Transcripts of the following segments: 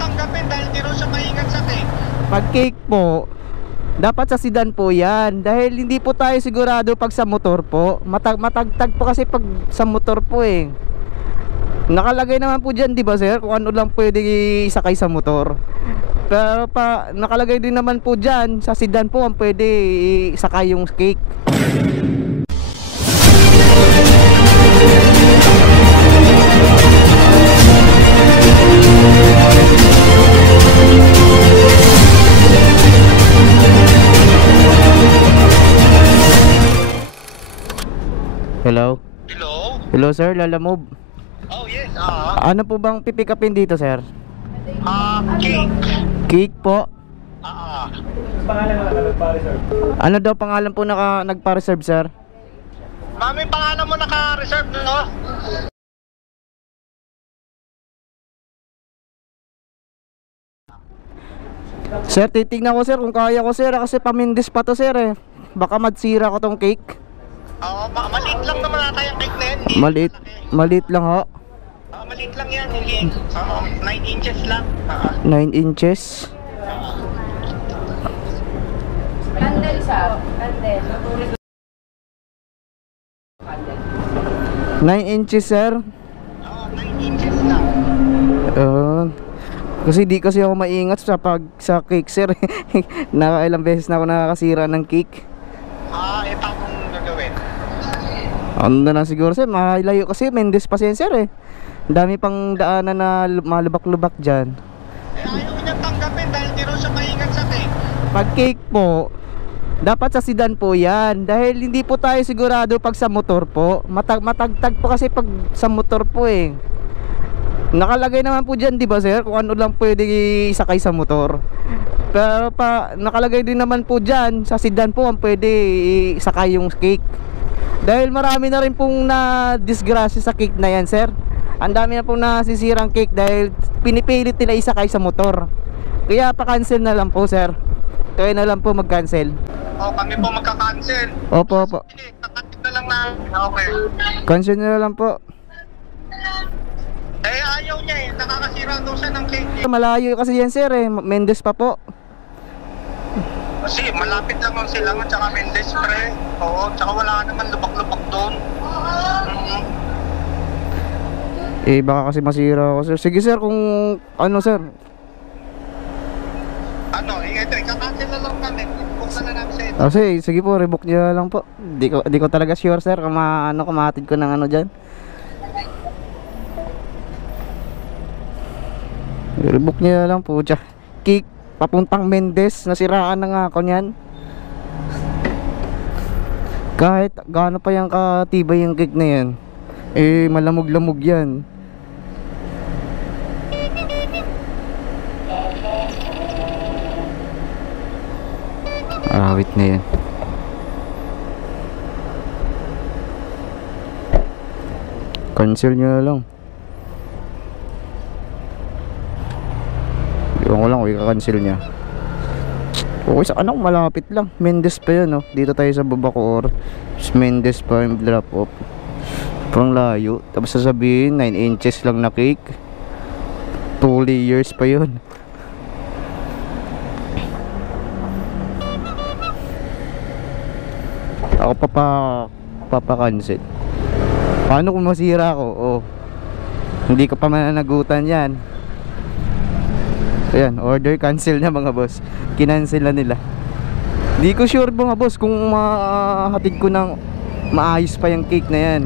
tanggapin dahil di rin siya maingat sa cake. Pag cake po, dapat sa sedan po yan. Dahil hindi po tayo sigurado pag sa motor po. Matagtag po kasi pag sa motor po eh. Nakalagay naman po dyan, di ba sir, kung ano lang pwede isakay sa motor. Pero nakalagay din naman po dyan, sa sedan po ang pwede isakay yung cake. Hello? Hello? Hello sir, Lalamove. Oh yes, Ano po bang pipick upin dito sir? cake. Cake po? Pangalan na nagpa-reserve. Ano daw pangalan po nagpa-reserve sir? Mami, pangalan mo naka-reserve no? Sir, titignan ko sir kung kaya ko sir, kasi pamindis pa to sir eh. Baka madsira ko tong cake. Oo, maliit lang naman ata yung cake na yan. Maliit lang ho. Maliit lang yan, hindi. 9 inches lang. 9 inches. Candle siya. Candle. 9 inches sir. 9 inches lang. Kasi di kasi ako maingat sa cake sir. Nakailang beses na ako nakakasira ng cake. Ito akong gagawin. Ano na lang siguro sir, malayo kasi Mendes pa sir eh. Dami pang daanan na malubak-lubak dyan. Ayaw niya tanggapin dahil di rin siya maingat sa cake. Pag cake po, dapat sa sedan po yan. Dahil hindi po tayo sigurado pag sa motor po. Matagtag po kasi pag sa motor po eh. Nakalagay naman po dyan, di ba sir, kung ano lang pwede isakay sa motor. Pero nakalagay din naman po dyan, sa sedan po ang pwede isakay yung cake. Dahil marami na rin pong na-disgrasya sa cake na yan sir. Ang dami na pong nasisirang cake dahil pinipilit nila isakay sa motor. Kaya pa-cancel na lang po sir. Kaya na lang po mag-cancel. Kami po magka-cancel. Opo. Sige, kakatin na lang namin. Okay. Cancel na lang po. Ayaw niya eh. Nakakasira daw siya ng cake niya. Malayo kasi yan sir eh. Mendes pa po. Kasi malapit lang ang Silangan tsaka Mendes pre. Oo, tsaka wala naman lubak-lubak doon. Baka kasi masira ako sir. Sige sir, kung ano sir. Ito, ikakancel na lang namin. Buksan na namin sa ito. Sige po, rebook nyo na lang po. Di ko talaga sure sir kung kumatid ko ng ano dyan. Rebook nyo na lang po. Cake papuntang Mendes, nasiraan na nga ako nyan. Kahit gaano pa yung katibay yung cake na yan, malamog-lamog yan. Awit na yan. Cancel nyo na lang. Iwan ko lang kung i-cancel nya. Okay, sa anak malapit lang. Mendes pa yun Dito tayo sa Babacoor. Mendes pa yung drop off. Parang layo. Tapos sasabihin 9 inches lang na cake. 2 layers pa yun. Ako papa-cancel. Paano kung masira ako? Hindi ko pa mananagutan yan. Ayan, order cancel na mga boss. Kinancel na nila. Di ko sure mga boss kung mahatid ko ng maayos pa yung cake na yan.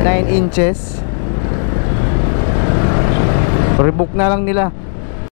9 inches. Rebook na lang nila.